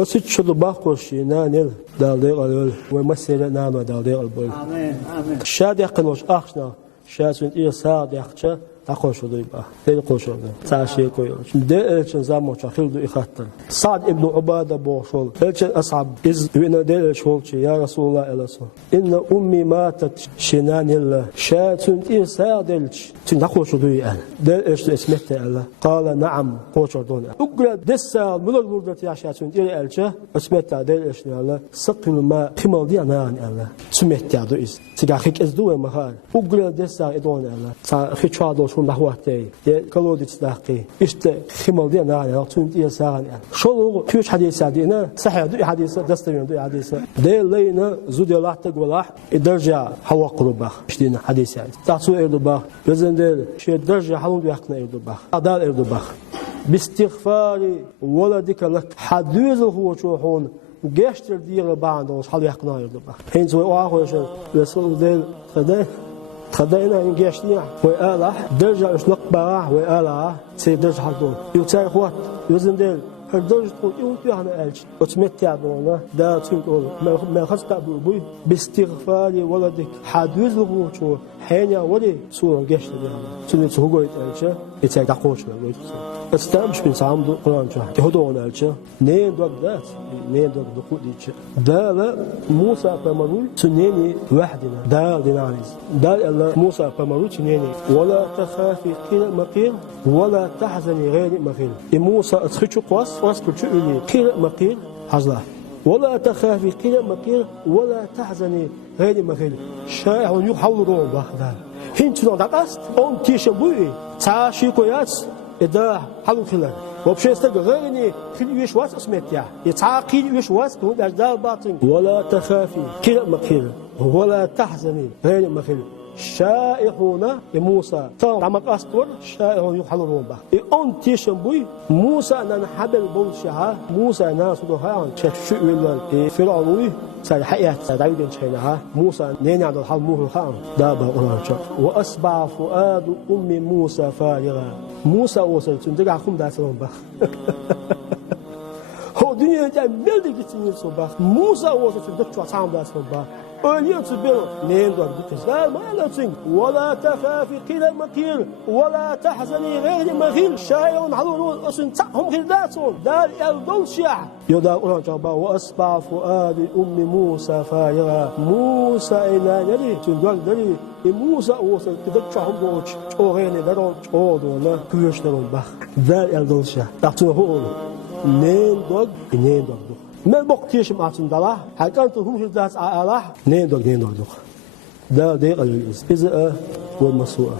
وسيد شلو باقوشي نانيل دالدي قالول ومسيرة نانو دالدي قالول آمين آمين شاد يقنوش أخشنا شاد سنت إيه ساد يقشة تقوشو دويبا تيل قوشو تاشي كويوش دي إلشن زاموشا خلدو إخاتن سعد ابن عبادة بوشول إلشن أصعب إز وإن دي إلشولشي يا رسول الله إلسو إن أمي ماتت شنانيل شاد سنت إيه ساد إلش تنقوشو دوي أل دي إلشن اسمته ألا قال نعم قوشو دون أقرأ دسا ملول بردت يا شاد سنت إيه إلشة اسمته دي إلشن ألا سقل ما خمال دي أنان ألا سمته دو إز تقاخيك إز دوي مخال أقرأ دسا إدون ألا تاخي شادوش نحوتي كلوديش داقي إشت خمال دي أنا تون دي ساعة شلو كيوش حديث عدينا صحيح دو حديث دستمين دو حديث ده لينا زود الله تقوله الدرجة هوا قربه إشتينا حديث يعني تعصو إردبه بزن ده شيء درجة حلون بيحكنا إردبه عدال إردبه باستغفار ولدك لك حدوز هو شوحون وجاشتر ديال بعض حلو يحكنا إردبه هين زوي واحد رسول ده خده خدينا إنجاشني وآله درجة أشلق باه وآله سيدرج حدون يوتاي خوات يوزندل هردرج تقول يوتي هنا ألش وتمتع دونا دا تقول ما خصك بوي باستغفار ولدك حدوز له شو حينيا ولي سورة جاشت لها سنة هوجويت ألش يتاي دقوش ولا استمش من سام دو قرآن شو يهودون ألش نين دوك ذات نين دوك دقود يش دا موسى بمروي سنيني واحدنا دا ديناريز دا الله موسى بمروي سنيني ولا تخافي كيل مقيل ولا تحزني غير مقيل موسى تخشوا قواس كتشو إلي كيل مقيل حزلا ولا تخافي كيل مقيل ولا تحزني غير مقيل شائع يحولون بخدا هنتو دقاست أون تيشبوي تعاشي كوياس إذا حلو خلال وبشيستك غيرني كل يشواس اسمتيا يتعاقي يشواس كون أجدار باطن ولا تخافي كيل مقيل ولا تحزني غير مقيل شائعون موسى تام عمق أسطور شائع يحلون به أون تيشبوي موسى أن حبل بولشها موسى ناس دوها شو ولا فرعوني سال حياة داود شينها موسى نيني على الحال موه الخام دابا أورانشا وأصبح فؤاد أم موسى فارغا موسى وصل تندق عقوم داسلون بخ هو دنيا جاي ملدي كتير صباح موسى وصل تندق شو عصام داسلون بخ أولياء تبيرو نين دور بتزال ما لا تسين ولا تخافي قيل مقيل ولا تحزني غير مغيل شايعون حلول أسن تعهم خلداتون دار الدوشع يدا أوران جابا وأصبح فؤاد أم موسى فارغا موسى إلى يلي تندق دلي موسى وصل تدقشهم دوش أوغيني درون أودونا كيوش درون بخ دار الدوشع تعطوه هو نين دور من بقتيش معتن دلا حكانت هم جدات على نين دور دا دي قليل إذا والمسوء